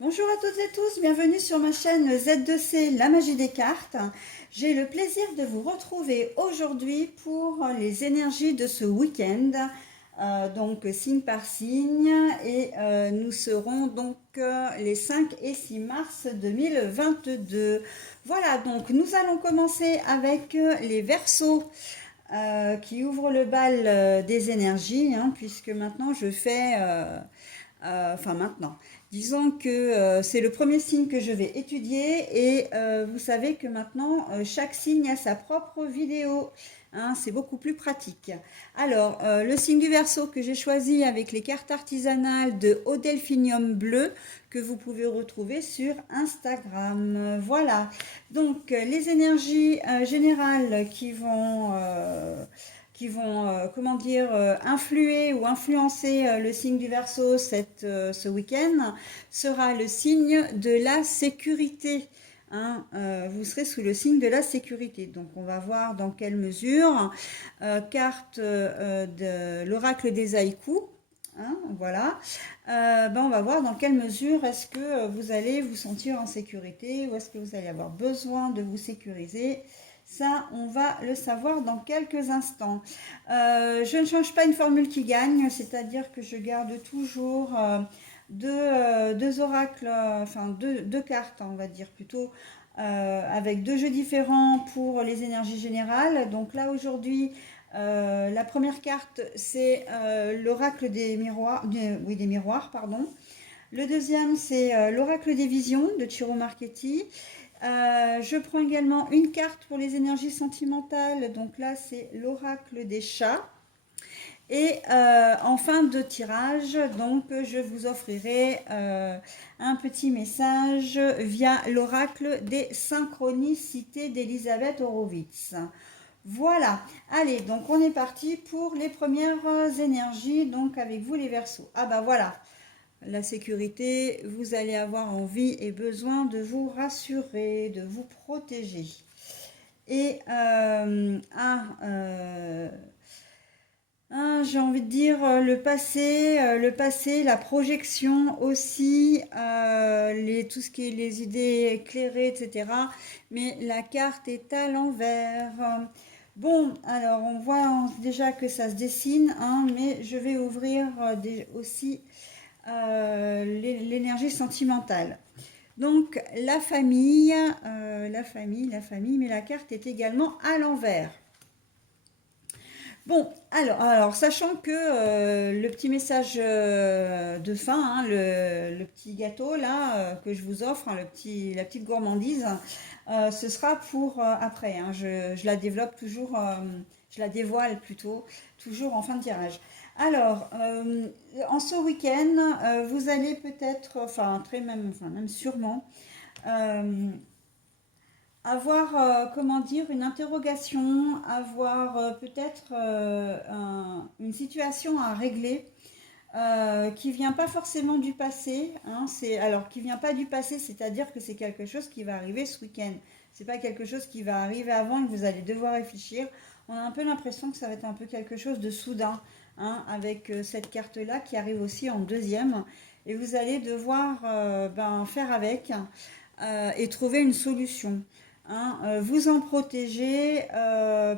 Bonjour à toutes et tous, bienvenue sur ma chaîne Z2C, la magie des cartes. J'ai le plaisir de vous retrouver aujourd'hui pour les énergies de ce week-end, donc signe par signe, et nous serons donc les 5 et 6 mars 2022. Voilà, donc nous allons commencer avec les Verseaux. Qui ouvrent le bal des énergies, hein, puisque maintenant je fais enfin maintenant. Disons que c'est le premier signe que je vais étudier et vous savez que maintenant chaque signe a sa propre vidéo. Hein, c'est beaucoup plus pratique. Alors, le signe du Verseau que j'ai choisi avec les cartes artisanales de Eau Delphinium bleu que vous pouvez retrouver sur Instagram. Voilà. Donc, les énergies générales qui vont comment dire, influer ou influencer le signe du Verseau ce week-end sera le signe de la sécurité. Hein, vous serez sous le signe de la sécurité. Donc on va voir dans quelle mesure. Carte de l'oracle des haïkus. Hein, voilà. On va voir dans quelle mesure est-ce que vous allez vous sentir en sécurité ou est-ce que vous allez avoir besoin de vous sécuriser. Ça, on va le savoir dans quelques instants. Je ne change pas une formule qui gagne, c'est-à-dire que je garde toujours deux oracles, enfin deux cartes, on va dire plutôt, avec deux jeux différents pour les énergies générales. Donc là, aujourd'hui, la première carte, c'est l'oracle des miroirs, des miroirs, pardon. Le deuxième, c'est l'oracle des visions de Ciro Marchetti. Je prends également une carte pour les énergies sentimentales. Donc là, c'est l'oracle des chats. Et en fin de tirage, donc, je vous offrirai un petit message via l'oracle des synchronicités d'Elisabeth Horowitz. Voilà, allez, donc on est parti pour les premières énergies, donc avec vous les Verseaux. Ah bah voilà, la sécurité, vous allez avoir envie et besoin de vous rassurer, de vous protéger. Et j'ai envie de dire le passé, la projection aussi, tout ce qui est les idées éclairées, etc. Mais la carte est à l'envers. Bon, alors on voit déjà que ça se dessine, hein, mais je vais ouvrir aussi l'énergie sentimentale. Donc la famille, mais la carte est également à l'envers. Bon, alors sachant que le petit message de fin, hein, le petit gâteau là que je vous offre, hein, la petite gourmandise, ce sera pour après. Hein, je la développe toujours, je la dévoile plutôt, toujours en fin de tirage. Alors, en ce week-end, vous allez peut-être, enfin même sûrement, euh, avoir, comment dire, une interrogation, avoir peut-être une situation à régler qui vient pas forcément du passé. Hein, alors, qui vient pas du passé, c'est-à-dire que c'est quelque chose qui va arriver ce week-end. C'est pas quelque chose qui va arriver avant et que vous allez devoir réfléchir. On a un peu l'impression que ça va être un peu quelque chose de soudain, hein, avec cette carte-là qui arrive aussi en deuxième. Et vous allez devoir faire avec et trouver une solution. Hein, vous en protéger,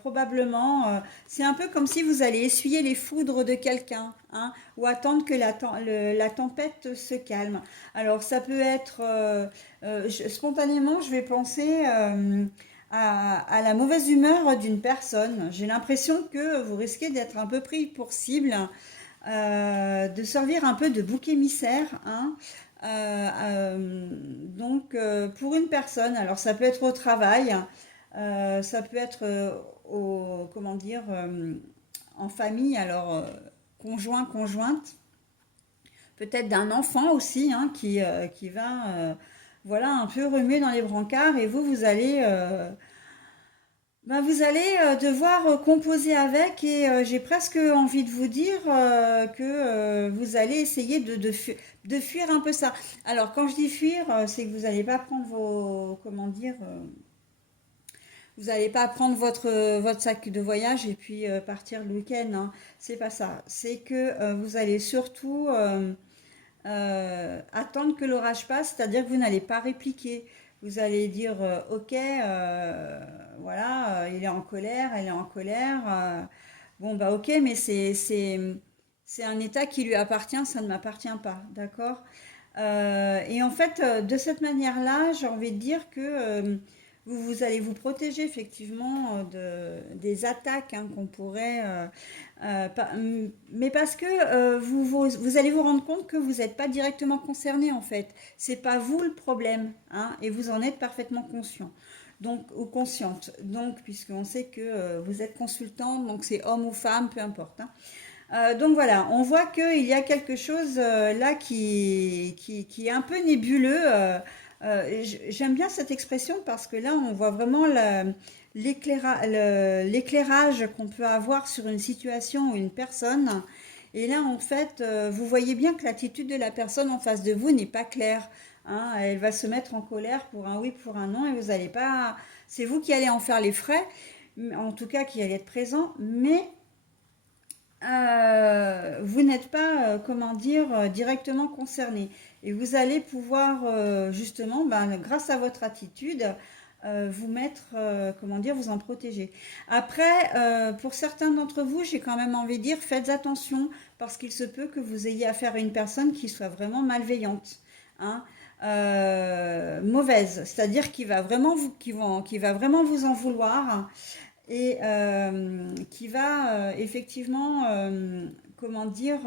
probablement. C'est un peu comme si vous allez essuyer les foudres de quelqu'un, hein, ou attendre que la tempête se calme. Alors ça peut être, spontanément, je vais penser à la mauvaise humeur d'une personne. J'ai l'impression que vous risquez d'être un peu pris pour cible, de servir un peu de bouc émissaire, hein. Pour une personne, alors ça peut être au travail, ça peut être comment dire, en famille, alors conjoint, conjointe, peut-être d'un enfant aussi, hein, qui va, voilà, un peu remuer dans les brancards et vous allez vous allez devoir composer avec et j'ai presque envie de vous dire que vous allez essayer de fuir un peu ça. Alors quand je dis fuir, c'est que vous n'allez pas prendre comment dire, vous n'allez pas prendre votre sac de voyage et puis partir le week-end. Hein. C'est pas ça. C'est que vous allez surtout attendre que l'orage passe, c'est-à-dire que vous n'allez pas répliquer. Vous allez dire, ok, voilà, il est en colère, elle est en colère. Bon, bah ok, mais c'est un état qui lui appartient, ça ne m'appartient pas, d'accord? Et en fait, de cette manière-là, j'ai envie de dire que vous allez vous protéger effectivement des attaques hein, qu'on pourrait... mais parce que vous allez vous rendre compte que vous n'êtes pas directement concerné en fait. C'est pas vous le problème, hein, et vous en êtes parfaitement conscient. Donc, ou consciente. Donc, puisqu'on sait que vous êtes consultante, donc c'est homme ou femme, peu importe. Hein. Donc voilà, on voit qu'il y a quelque chose là qui est un peu nébuleux. J'aime bien cette expression parce que là, on voit vraiment l'éclairage qu'on peut avoir sur une situation ou une personne. Et là, en fait, vous voyez bien que l'attitude de la personne en face de vous n'est pas claire. Hein. Elle va se mettre en colère pour un oui, pour un non, et vous n'allez pas. C'est vous qui allez en faire les frais, en tout cas qui allez être présent, mais vous n'êtes pas, comment dire, directement concerné. Et vous allez pouvoir, justement, ben, grâce à votre attitude, vous mettre, comment dire, vous en protéger. Après, pour certains d'entre vous, j'ai quand même envie de dire, faites attention, parce qu'il se peut que vous ayez affaire à une personne qui soit vraiment malveillante. Hein, mauvaise, c'est-à-dire qui va vraiment vous en vouloir et qui va effectivement, comment dire,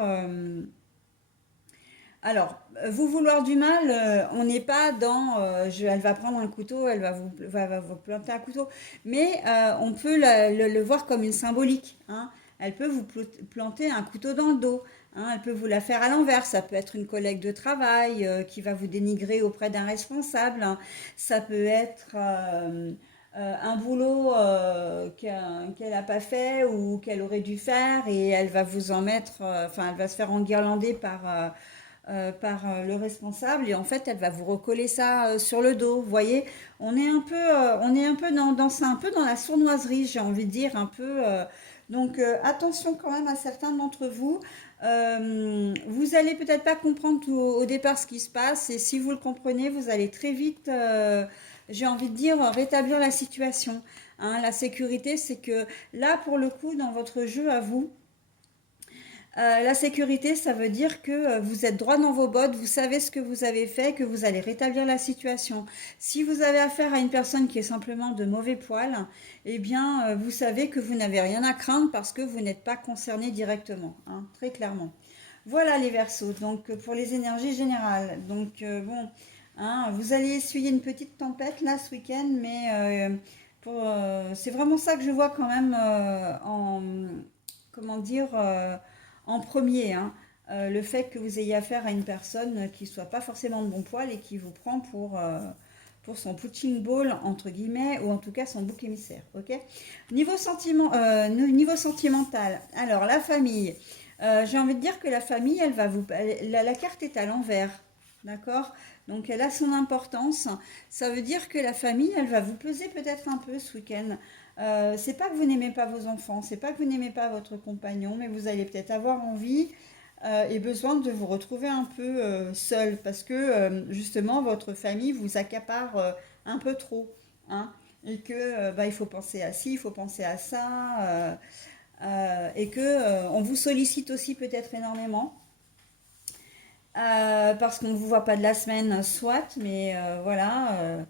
alors, vous vouloir du mal, on n'est pas dans, elle va prendre un couteau, elle va vous planter un couteau, mais on peut le voir comme une symbolique. Hein. Elle peut vous planter un couteau dans le dos. Hein. Elle peut vous la faire à l'envers. Ça peut être une collègue de travail qui va vous dénigrer auprès d'un responsable. Hein. Ça peut être un boulot qu'elle n'a pas fait ou qu'elle aurait dû faire et elle va vous en mettre, enfin, elle va se faire enguirlander par le responsable et en fait elle va vous recoller ça sur le dos. Vous voyez, on est un peu dans ça, un peu dans la sournoiserie, j'ai envie de dire, un peu. Donc attention quand même à certains d'entre vous. Vous allez peut-être pas comprendre au départ ce qui se passe et si vous le comprenez, vous allez très vite, j'ai envie de dire, rétablir la situation. Hein. La sécurité, c'est que là, pour le coup, dans votre jeu à vous, la sécurité, ça veut dire que vous êtes droit dans vos bottes, vous savez ce que vous avez fait, que vous allez rétablir la situation. Si vous avez affaire à une personne qui est simplement de mauvais poil, eh bien, vous savez que vous n'avez rien à craindre parce que vous n'êtes pas concerné directement, hein, très clairement. Voilà les Verseaux, donc pour les énergies générales. Donc bon, hein, vous allez essuyer une petite tempête là ce week-end, mais c'est vraiment ça que je vois quand même en, comment dire, en premier, hein, le fait que vous ayez affaire à une personne qui soit pas forcément de bon poil et qui vous prend pour son punching ball, entre guillemets, ou en tout cas son bouc émissaire. Ok. Niveau sentimental, alors la famille, j'ai envie de dire que la famille, elle va vous. La carte est à l'envers. D'accord. Donc elle a son importance. Ça veut dire que la famille, elle va vous peser peut-être un peu ce week-end. C'est pas que vous n'aimez pas vos enfants, c'est pas que vous n'aimez pas votre compagnon, mais vous allez peut-être avoir envie et besoin de vous retrouver un peu seul parce que justement votre famille vous accapare un peu trop, hein, et que bah, il faut penser à ci, il faut penser à ça, et que on vous sollicite aussi peut-être énormément. Parce qu'on ne vous voit pas de la semaine, soit, mais voilà,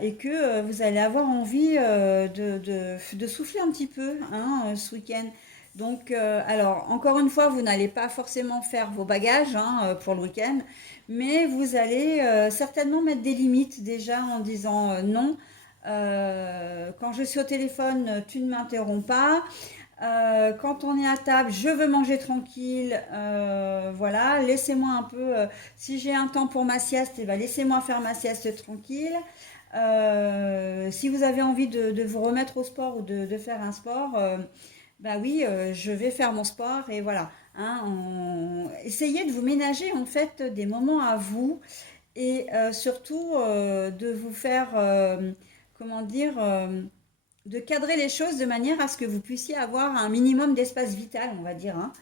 et que vous allez avoir envie de souffler un petit peu hein, ce week-end. Donc, alors, encore une fois, vous n'allez pas forcément faire vos bagages hein, pour le week-end, mais vous allez certainement mettre des limites déjà en disant non. Quand je suis au téléphone, tu ne m'interromps pas. Quand on est à table, je veux manger tranquille. Voilà, laissez-moi un peu. Si j'ai un temps pour ma sieste, eh ben, laissez-moi faire ma sieste tranquille. Si vous avez envie de vous remettre au sport ou de faire un sport, bah oui, je vais faire mon sport et voilà. Hein, essayez de vous ménager en fait des moments à vous et surtout de vous faire, comment dire, de cadrer les choses de manière à ce que vous puissiez avoir un minimum d'espace vital, on va dire, hein,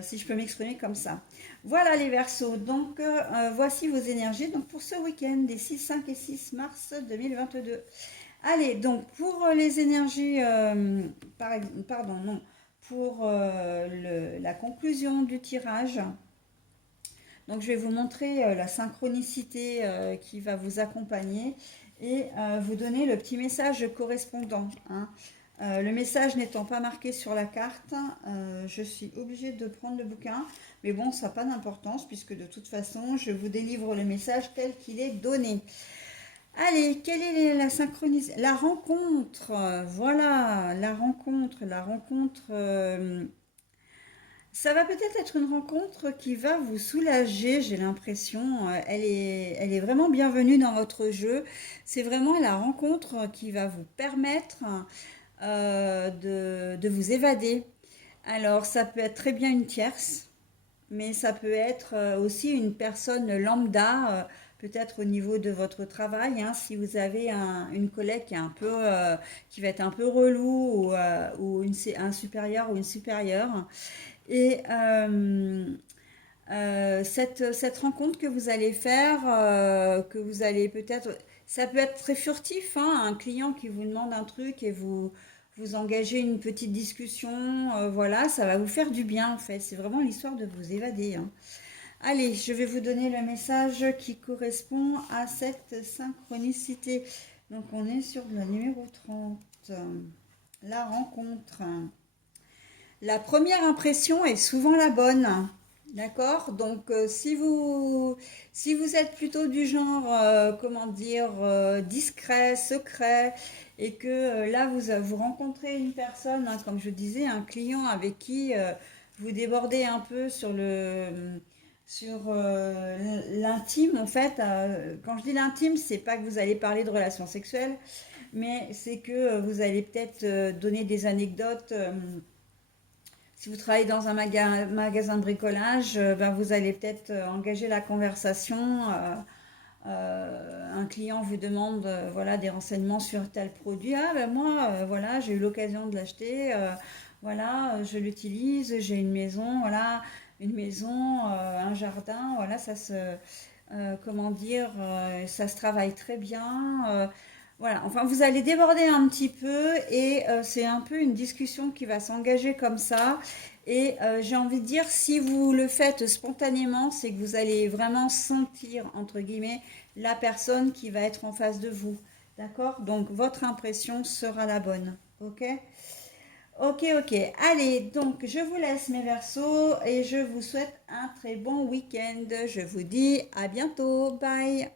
si je peux m'exprimer comme ça. Voilà les Verseaux. Donc, voici vos énergies donc, pour ce week-end des 6, 5 et 6 mars 2022. Allez, donc pour les énergies, pardon, non, pour la conclusion du tirage, donc je vais vous montrer la synchronicité qui va vous accompagner et vous donner le petit message correspondant, hein. Le message n'étant pas marqué sur la carte, je suis obligée de prendre le bouquin, mais bon, ça n'a pas d'importance puisque de toute façon, je vous délivre le message tel qu'il est donné. Allez, quelle est la synchronisation? La rencontre, voilà, la rencontre. Ça va peut-être être une rencontre qui va vous soulager, j'ai l'impression. Elle est vraiment bienvenue dans votre jeu. C'est vraiment la rencontre qui va vous permettre de vous évader. Alors, ça peut être très bien une tierce, mais ça peut être aussi une personne lambda, peut-être au niveau de votre travail, hein, si vous avez une collègue qui est un peu, qui va être un peu relou ou un supérieur ou une supérieure. Et cette rencontre que vous allez faire, que vous allez peut-être, ça peut être très furtif, hein, un client qui vous demande un truc et vous engagez une petite discussion, voilà, ça va vous faire du bien en fait. C'est vraiment l'histoire de vous évader, hein. Allez, je vais vous donner le message qui correspond à cette synchronicité. Donc on est sur le numéro 30, la rencontre. La première impression est souvent la bonne. D'accord? Donc, si vous êtes plutôt du genre, comment dire, discret, secret, et que là, vous rencontrez une personne, hein, comme je disais, un client avec qui vous débordez un peu sur l'intime, en fait. Quand je dis l'intime, c'est pas que vous allez parler de relations sexuelles, mais c'est que vous allez peut-être donner des anecdotes. Si vous travaillez dans un magasin de bricolage, ben vous allez peut-être engager la conversation. Un client vous demande voilà, des renseignements sur tel produit. Ah ben moi, voilà, j'ai eu l'occasion de l'acheter. Voilà, je l'utilise. J'ai une maison, voilà, une maison, un jardin. Voilà, comment dire, ça se travaille très bien. Voilà, enfin, vous allez déborder un petit peu et c'est un peu une discussion qui va s'engager comme ça. Et j'ai envie de dire, si vous le faites spontanément, c'est que vous allez vraiment sentir, entre guillemets, la personne qui va être en face de vous. D'accord? Donc, votre impression sera la bonne. Ok? Ok, ok. Allez, donc je vous laisse mes versos et je vous souhaite un très bon week-end. Je vous dis à bientôt. Bye.